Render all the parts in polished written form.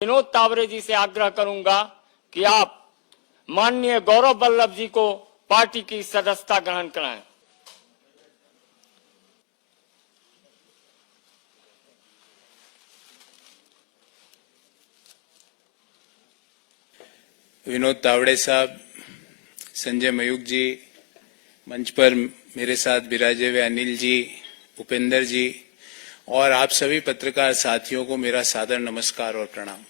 विनोद तावरे जी से आग्रह करूंगा कि आप माननीय गौरव वल्लभ जी को पार्टी की सदस्यता ग्रहण कराएं। विनोद तावड़े साहब, संजय मयूख जी, मंच पर मेरे साथ विराजे हुए अनिल जी, उपेंद्र जी और आप सभी पत्रकार साथियों को मेरा सादर नमस्कार और प्रणाम।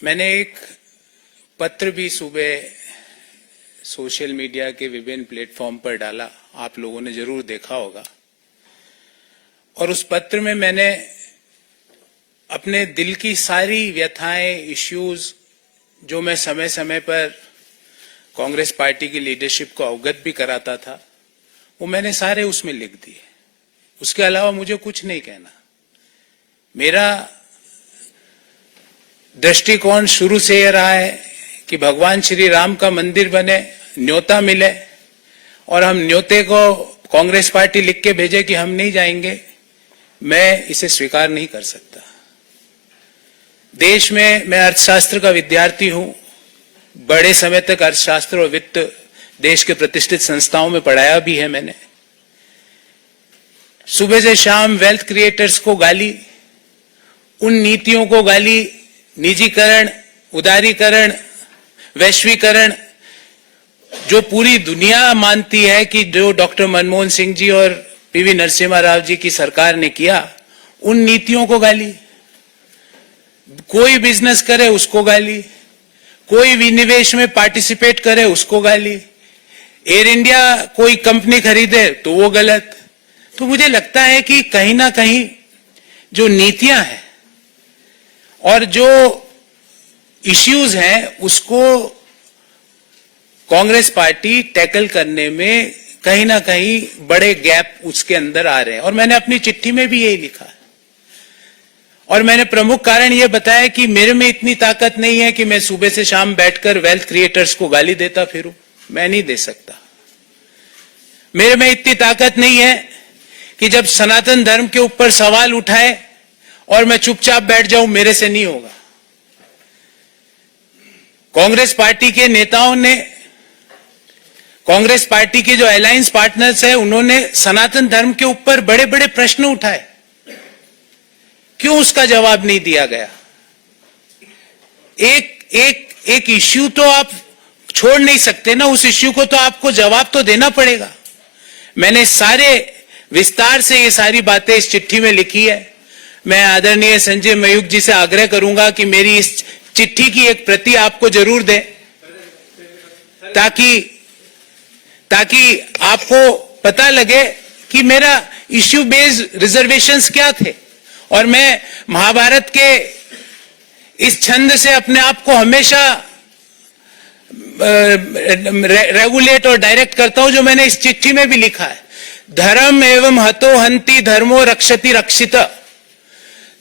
मैंने एक पत्र भी सुबह सोशल मीडिया के विभिन्न प्लेटफॉर्म पर डाला, आप लोगों ने जरूर देखा होगा। और उस पत्र में मैंने अपने दिल की सारी व्यथाएं, इश्यूज जो मैं समय समय पर कांग्रेस पार्टी की लीडरशिप को अवगत भी कराता था, वो मैंने सारे उसमें लिख दिए। उसके अलावा मुझे कुछ नहीं कहना। मेरा दृष्टिकोण शुरू से यह रहा है कि भगवान श्री राम का मंदिर बने, न्योता मिले और हम न्योते को कांग्रेस पार्टी लिख के भेजे कि हम नहीं जाएंगे, मैं इसे स्वीकार नहीं कर सकता। देश में मैं अर्थशास्त्र का विद्यार्थी हूं, बड़े समय तक अर्थशास्त्र और वित्त देश के प्रतिष्ठित संस्थाओं में पढ़ाया भी है मैंने। सुबह से शाम वेल्थ क्रिएटर्स को गाली, उन नीतियों को गाली, निजीकरण, उदारीकरण, वैश्वीकरण, जो पूरी दुनिया मानती है कि जो डॉक्टर मनमोहन सिंह जी और पीवी नरसिम्हा राव जी की सरकार ने किया, उन नीतियों को गाली। कोई बिजनेस करे उसको गाली, कोई विनिवेश में पार्टिसिपेट करे उसको गाली, एयर इंडिया कोई कंपनी खरीदे तो वो गलत। तो मुझे लगता है कि कहीं ना कहीं जो नीतियां हैं और जो इश्यूज हैं उसको कांग्रेस पार्टी टैकल करने में कहीं ना कहीं बड़े गैप उसके अंदर आ रहे हैं। और मैंने अपनी चिट्ठी में भी यही लिखा है। और मैंने प्रमुख कारण यह बताया कि मेरे में इतनी ताकत नहीं है कि मैं सुबह से शाम बैठकर वेल्थ क्रिएटर्स को गाली देता फिरूं, मैं नहीं दे सकता। मेरे में इतनी ताकत नहीं है कि जब सनातन धर्म के ऊपर सवाल उठाए और मैं चुपचाप बैठ जाऊं, मेरे से नहीं होगा। कांग्रेस पार्टी के नेताओं ने, कांग्रेस पार्टी के जो अलायंस पार्टनर्स हैं, उन्होंने सनातन धर्म के ऊपर बड़े बड़े प्रश्न उठाए, क्यों उसका जवाब नहीं दिया गया? एक इश्यू तो आप छोड़ नहीं सकते ना, उस इश्यू को तो आपको जवाब तो देना पड़ेगा। मैंने सारे विस्तार से ये सारी बातें इस चिट्ठी में लिखी है। मैं आदरणीय संजय मयूख जी से आग्रह करूंगा कि मेरी इस चिट्ठी की एक प्रति आपको जरूर दें, ताकि आपको पता लगे कि मेरा इश्यू बेस्ड रिजर्वेशंस क्या थे। और मैं महाभारत के इस छंद से अपने आप को हमेशा रेगुलेट और डायरेक्ट करता हूं, जो मैंने इस चिट्ठी में भी लिखा है। धर्म एवं हतो हंति धर्मो रक्षति रक्षित,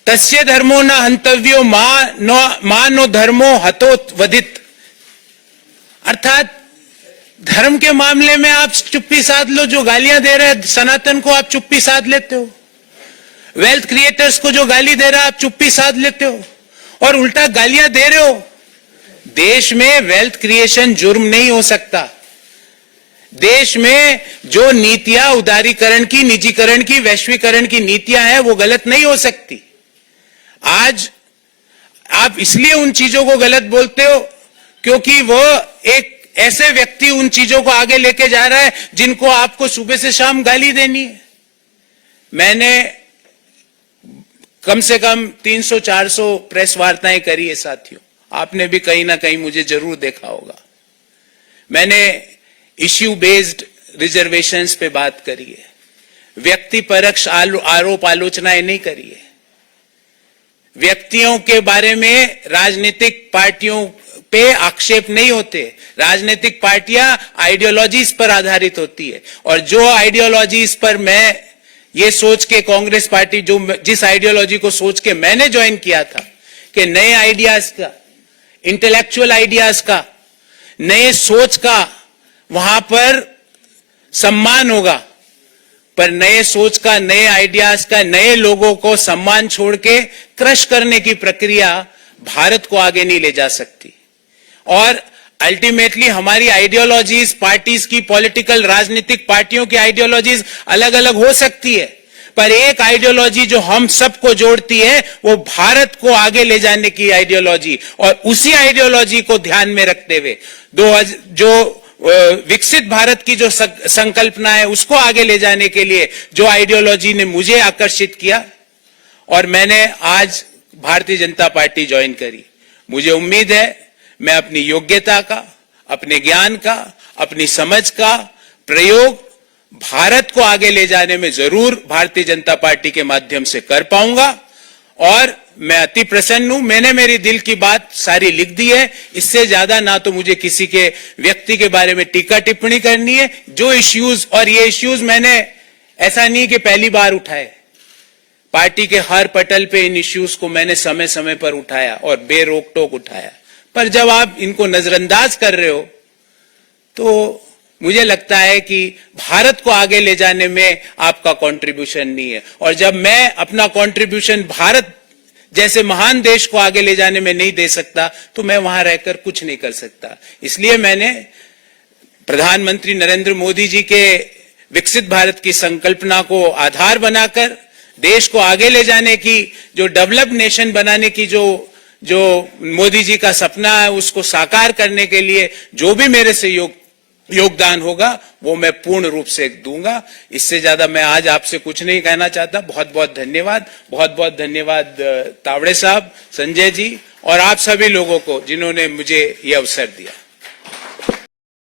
तस्य धर्मो न हंतव्यो मा नो धर्मो हतो वधित। अर्थात धर्म के मामले में आप चुप्पी साध लो, जो गालियां दे रहे हैं सनातन को आप चुप्पी साध लेते हो, वेल्थ क्रिएटर्स को जो गाली दे रहा है आप चुप्पी साध लेते हो, और उल्टा गालियां दे रहे हो। देश में वेल्थ क्रिएशन जुर्म नहीं हो सकता। देश में जो नीतियां उदारीकरण की, निजीकरण की, वैश्वीकरण की नीतियां हैं, वो गलत नहीं हो सकती। आज आप इसलिए उन चीजों को गलत बोलते हो क्योंकि वो एक ऐसे व्यक्ति उन चीजों को आगे लेके जा रहा है जिनको आपको सुबह से शाम गाली देनी है। मैंने कम से कम 300-400 प्रेस वार्ताएं करी है साथियों, आपने भी कहीं ना कहीं मुझे जरूर देखा होगा। मैंने इश्यू बेस्ड रिजर्वेशंस पे बात करी है, व्यक्ति परक्ष आरोप आलोचनाएं नहीं करी है। व्यक्तियों के बारे में राजनीतिक पार्टियों पे आक्षेप नहीं होते। राजनीतिक पार्टियां आइडियोलॉजीज पर आधारित होती है, और जो आइडियोलॉजीज पर मैं ये सोच के कांग्रेस पार्टी, जिस आइडियोलॉजी को सोच के मैंने ज्वाइन किया था कि नए आइडियाज का, इंटेलेक्चुअल आइडियाज का, नए सोच का वहां पर सम्मान होगा, पर नए सोच का, नए आइडियाज का, नए लोगों को सम्मान छोड़ के क्रश करने की प्रक्रिया भारत को आगे नहीं ले जा सकती। और अल्टीमेटली हमारी आइडियोलॉजीज, पार्टीज की, पॉलिटिकल राजनीतिक पार्टियों की आइडियोलॉजीज अलग अलग हो सकती है, पर एक आइडियोलॉजी जो हम सबको जोड़ती है वो भारत को आगे ले जाने की आइडियोलॉजी, और उसी आइडियोलॉजी को ध्यान में रखते हुए जो विकसित भारत की जो संकल्पना है उसको आगे ले जाने के लिए जो आइडियोलॉजी ने मुझे आकर्षित किया, और मैंने आज भारतीय जनता पार्टी ज्वाइन करी। मुझे उम्मीद है मैं अपनी योग्यता का, अपने ज्ञान का, अपनी समझ का प्रयोग भारत को आगे ले जाने में जरूर भारतीय जनता पार्टी के माध्यम से कर पाऊंगा। और मैं अति प्रसन्न हूं, मैंने मेरी दिल की बात सारी लिख दी है। इससे ज्यादा ना तो मुझे किसी के व्यक्ति के बारे में टीका टिप्पणी करनी है। जो इश्यूज, और ये इश्यूज मैंने ऐसा नहीं कि पहली बार उठाए, पार्टी के हर पटल पे इन इश्यूज को मैंने समय समय पर उठाया और बेरोक टोक उठाया, पर जब आप इनको नजरअंदाज कर रहे हो तो मुझे लगता है कि भारत को आगे ले जाने में आपका कंट्रीब्यूशन नहीं है। और जब मैं अपना कंट्रीब्यूशन भारत जैसे महान देश को आगे ले जाने में नहीं दे सकता तो मैं वहां रहकर कुछ नहीं कर सकता। इसलिए मैंने प्रधानमंत्री नरेंद्र मोदी जी के विकसित भारत की संकल्पना को आधार बनाकर देश को आगे ले जाने की, जो डेवलप्ड नेशन बनाने की जो मोदी जी का सपना है, उसको साकार करने के लिए जो भी मेरे से योगदान होगा वो मैं पूर्ण रूप से दूंगा। इससे ज्यादा मैं आज आपसे कुछ नहीं कहना चाहता। बहुत बहुत धन्यवाद, बहुत बहुत धन्यवाद तावड़े साहब, संजय जी और आप सभी लोगों को जिन्होंने मुझे ये अवसर दिया।